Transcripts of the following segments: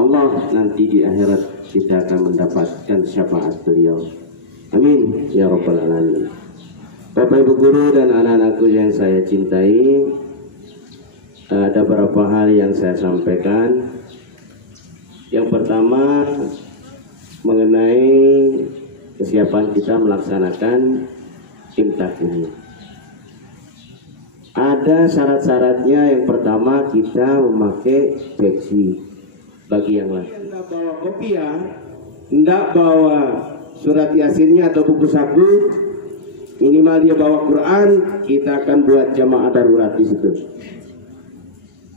Allah nanti di akhirat kita akan mendapatkan syafaat beliau. Amin ya rabbal alamin. Bapak Ibu guru dan anak-anakku yang saya cintai, ada beberapa hal yang saya sampaikan. Yang pertama mengenai kesiapan kita melaksanakan imtak ini. Ada syarat-syaratnya. Yang pertama kita memakai peci bagi yang lain. Tidak bawa kopiah, tidak bawa surat yasinnya atau buku saku, minimal dia bawa Quran, kita akan buat jamaah darurat di situ.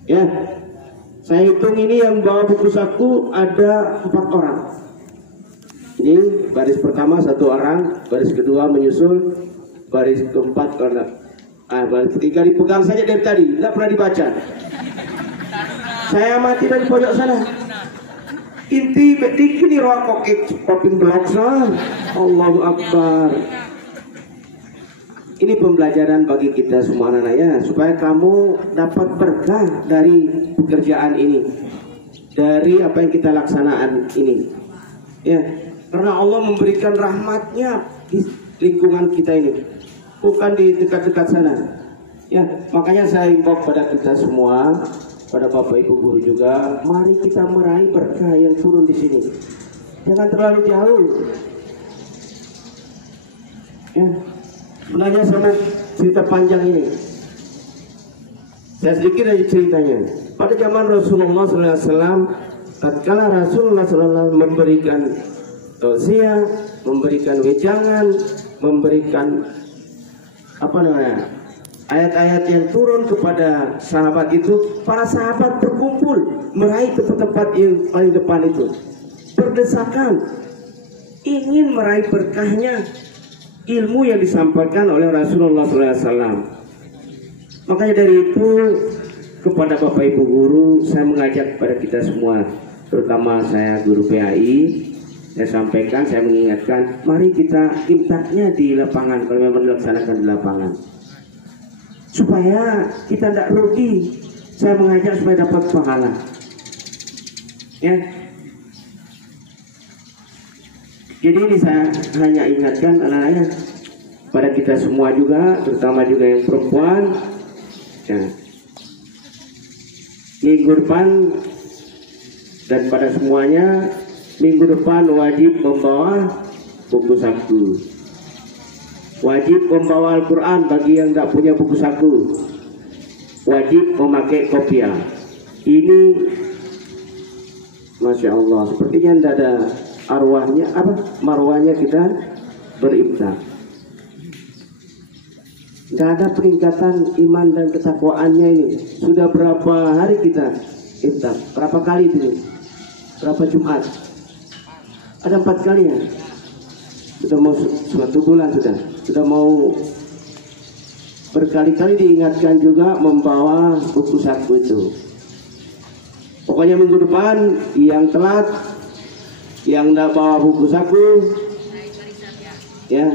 Ya, saya hitung ini yang bawa buku saku ada 4 orang. Ini baris pertama 1 orang, baris kedua menyusul, baris keempat karena baris ketiga dipegang saja dari tadi, tidak pernah dibaca. Saya mati dari pojok sana. Inti betik ini rokok poping blok sana. Allahu Akbar. Ini pembelajaran bagi kita semua anak-anak ya, supaya kamu dapat berkah dari pekerjaan ini, dari apa yang kita laksanakan ini. Ya, karena Allah memberikan rahmatnya di lingkungan kita ini, bukan di dekat-dekat sana. Ya, makanya saya imbau pada kita semua, pada Bapak Ibu guru juga, mari kita meraih berkah yang turun di sini. Jangan terlalu jauh. Ya, sebenarnya sama cerita panjang ini. Saya sedikit aja ceritanya. Pada zaman Rasulullah SAW, tatkala Rasulullah SAW memberikan tausiah, memberikan wejangan, memberikan ayat-ayat yang turun kepada sahabat itu, para sahabat berkumpul meraih tempat-tempat yang paling depan itu, berdesakan ingin meraih berkahnya ilmu yang disampaikan oleh Rasulullah SAW. Makanya dari itu kepada Bapak Ibu guru, saya mengajak pada kita semua, terutama saya guru PAI, saya sampaikan, saya mengingatkan, mari kita imtaknya di lapangan kalau memang dilaksanakan di lapangan, supaya kita tidak rugi. Saya mengajak supaya dapat pahala. Ya. Jadi ini saya hanya ingatkan anak-anaknya, pada kita semua juga, terutama juga yang perempuan. Ya. Minggu depan dan pada semuanya, minggu depan wajib membawa buku saku. Wajib membawa Al-Quran bagi yang tidak punya buku saku. Wajib memakai kopiah. Ini Masya Allah, sepertinya tidak ada arwahnya, marwahnya kita berimtak. Tidak ada peningkatan iman dan ketakwaannya ini. Sudah berapa hari kita imtak? Berapa kali ini? Berapa Jumat? Ada 4 kali ya? Sudah mau 1 bulan sudah mau berkali-kali diingatkan juga membawa buku saku itu. Pokoknya minggu depan yang telat, yang tidak bawa buku saku, ya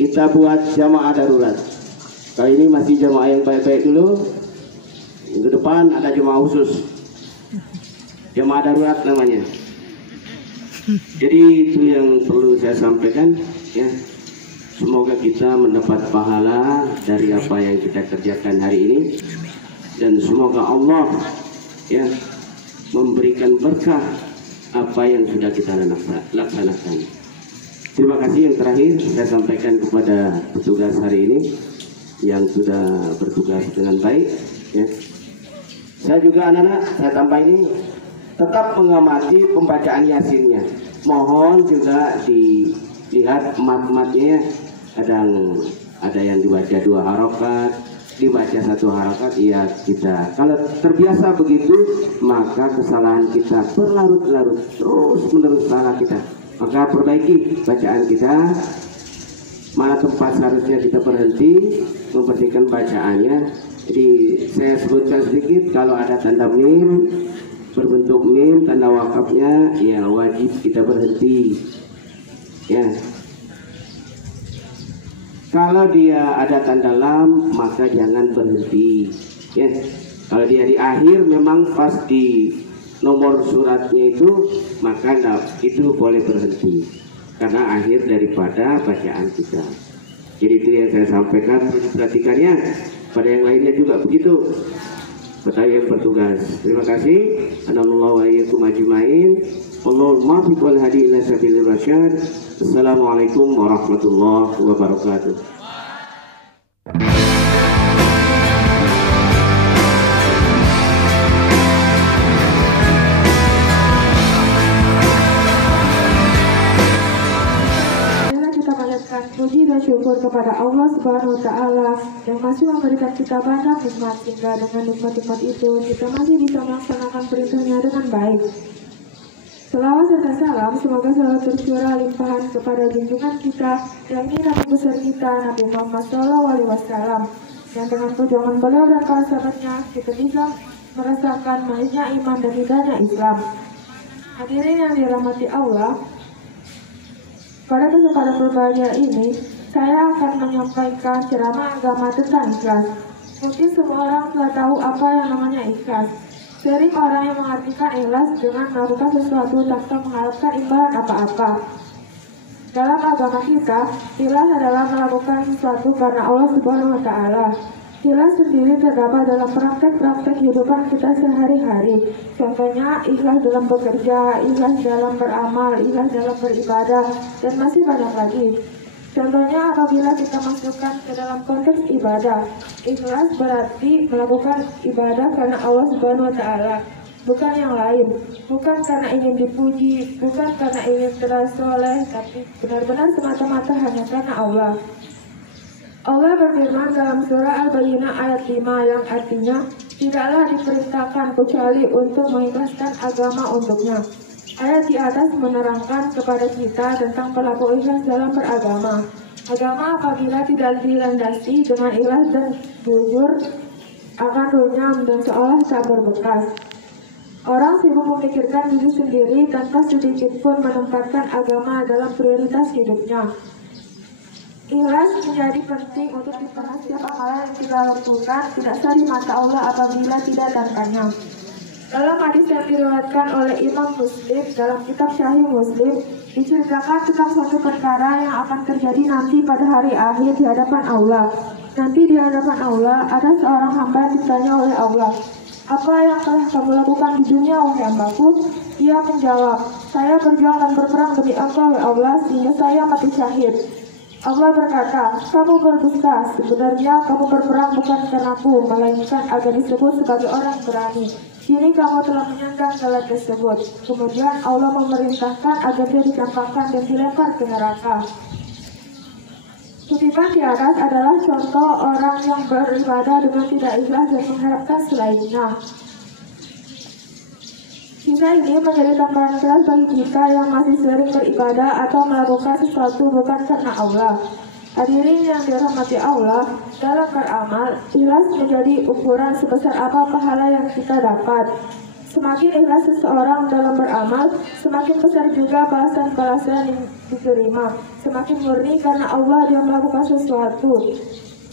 kita buat jamaah darurat. Kali ini masih jamaah yang baik-baik dulu. Minggu depan ada jamaah khusus, jamaah darurat namanya. Jadi itu yang perlu saya sampaikan ya. Semoga kita mendapat pahala dari apa yang kita kerjakan hari ini, dan semoga Allah ya memberikan berkah apa yang sudah kita laksanakan. Terima kasih. Yang terakhir saya sampaikan kepada petugas hari ini yang sudah bertugas dengan baik ya. Saya juga anak-anak, saya tambah ini, tetap mengamati pembacaan yasinnya. Mohon juga dilihat mat-matnya, kadang ada yang dibaca 2 harokat, dibaca 1 harokat. Ya kita kalau terbiasa begitu, maka kesalahan kita berlarut-larut, terus menerus salah kita. Maka perbaiki bacaan kita. Mana tempat seharusnya kita berhenti, membersihkan bacaannya. Jadi saya sebutkan sedikit, kalau ada tanda mim berbentuk mim, tanda wakafnya, ya wajib kita berhenti. Ya. Kalau dia ada tanda lam, maka jangan berhenti. Ya. Kalau dia di akhir, memang pas di nomor suratnya itu, maka itu boleh berhenti karena akhir daripada bacaan kita. Jadi itu yang saya sampaikan, perhatikannya. Pada yang lainnya juga begitu, pada yang bertugas. Terima kasih. Anallahu wa iyyakum ajmain. Wallahul muwaffiq wal hadi ila sabilir rasyad. Assalamualaikum warahmatullahi wabarakatuh. Puji dan syukur kepada Allah Subhanahu wa Ta'ala yang masih memberikan kita banyak nikmat, sehingga dengan nikmat-nikmat itu kita masih bisa melaksanakan perintahnya dengan baik. Selawat serta salam semoga selalu tercurah limpahan kepada junjungan kita, yakni Nabi besar kita, Nabi Muhammad SAW, yang dengan perjuangan beliau dan para sahabatnya kita bisa merasakan manisnya iman dan indahnya Islam. Hadirin yang dirahmati Allah, pada kesempatan berbahagia ini, saya akan menyampaikan ceramah agama tentang ikhlas. Mungkin semua orang telah tahu apa yang namanya ikhlas. Sering orang yang mengartikan ikhlas dengan melakukan sesuatu tanpa mengharapkan imbalan apa-apa. Dalam agama kita, ikhlas adalah melakukan sesuatu karena Allah Subhanahu wa Ta'ala. Ikhlas sendiri terdapat dalam praktek-praktek kehidupan kita sehari-hari. Contohnya, ikhlas dalam bekerja, ikhlas dalam beramal, ikhlas dalam beribadah, dan masih banyak lagi. Contohnya, apabila kita masukkan ke dalam konteks ibadah, ikhlas berarti melakukan ibadah karena Allah Subhanahu wa Ta'ala, bukan yang lain, bukan karena ingin dipuji, bukan karena ingin terasa soleh, tapi benar-benar semata-mata hanya karena Allah. Allah berfirman dalam surah Al-Bayyinah ayat 5 yang artinya, tidaklah diperintahkan kecuali untuk mengikhlaskan agama untuknya. Ayat di atas menerangkan kepada kita tentang pelaku ikhlas dalam beragama. Agama apabila tidak dilandasi dengan ikhlas dan jujur akan runyam dan seolah tak berbekas. Orang sibuk memikirkan diri sendiri tanpa sedikit pun menempatkan agama dalam prioritas hidupnya. Ikhlas menjadi penting untuk dipenuhi setiap amalan yang kita lakukan tidak sah di mata Allah apabila tidak tanpanya. Dalam hadis yang diriwayatkan oleh Imam Muslim dalam kitab Sahih Muslim, diceritakan tentang suatu perkara yang akan terjadi nanti pada hari akhir di hadapan Allah. Nanti di hadapan Allah ada seorang hamba yang ditanya oleh Allah, "Apa yang telah kamu lakukan di dunia, wahai hambaku?" Ia menjawab, "Saya berjuang dan berperang demi Engkau, ya Allah, sehingga saya mati syahid." Allah berkata, "Kamu berdusta, sebenarnya kamu berperang bukan karenaku, melainkan agar disebut sebagai orang berani. Kini kamu telah menyandang gelar tersebut." Kemudian Allah memerintahkan agar dia dicampakkan dan dilempar ke neraka. Kutipan di atas adalah contoh orang yang beribadah dengan tidak ikhlas dan mengharapkan selainnya. Kisah ini menjadi tambahan keras bagi kita yang masih sering beribadah atau melakukan sesuatu bukan karena Allah. Hadirin yang dirahmati Allah, dalam beramal, ikhlas menjadi ukuran sebesar apa pahala yang kita dapat. Semakin ikhlas seseorang dalam beramal, semakin besar juga balasan-balasan yang diterima. Semakin murni karena Allah dia melakukan sesuatu,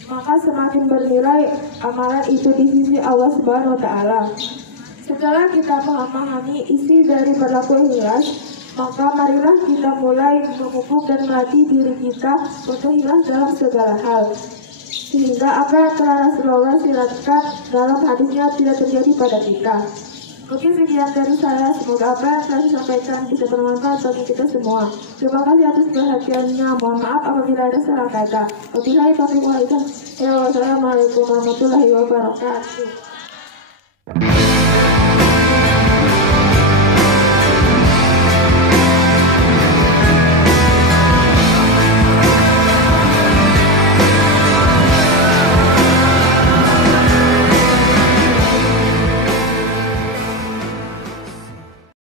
maka semakin bernilai amalan itu di sisi Allah Subhanahu wa Ta'ala. Setelah kita memahami isi dari berlaku ikhlas, maka marilah kita mulai memupuk dan melatih diri kita untuk ikhlas dalam segala hal, sehingga apa yang telah Rasulullah silatkan dalam hadisnya tidak terjadi pada kita. Mungkin sekian dari saya, semoga apa yang telah disampaikan bisa bermanfaat bagi kita semua. Terima kasih atas perhatiannya, mohon maaf apabila ada salah kata. Wabillahi taufiq wal hidayah. Wassalamualaikum warahmatullahi wabarakatuh.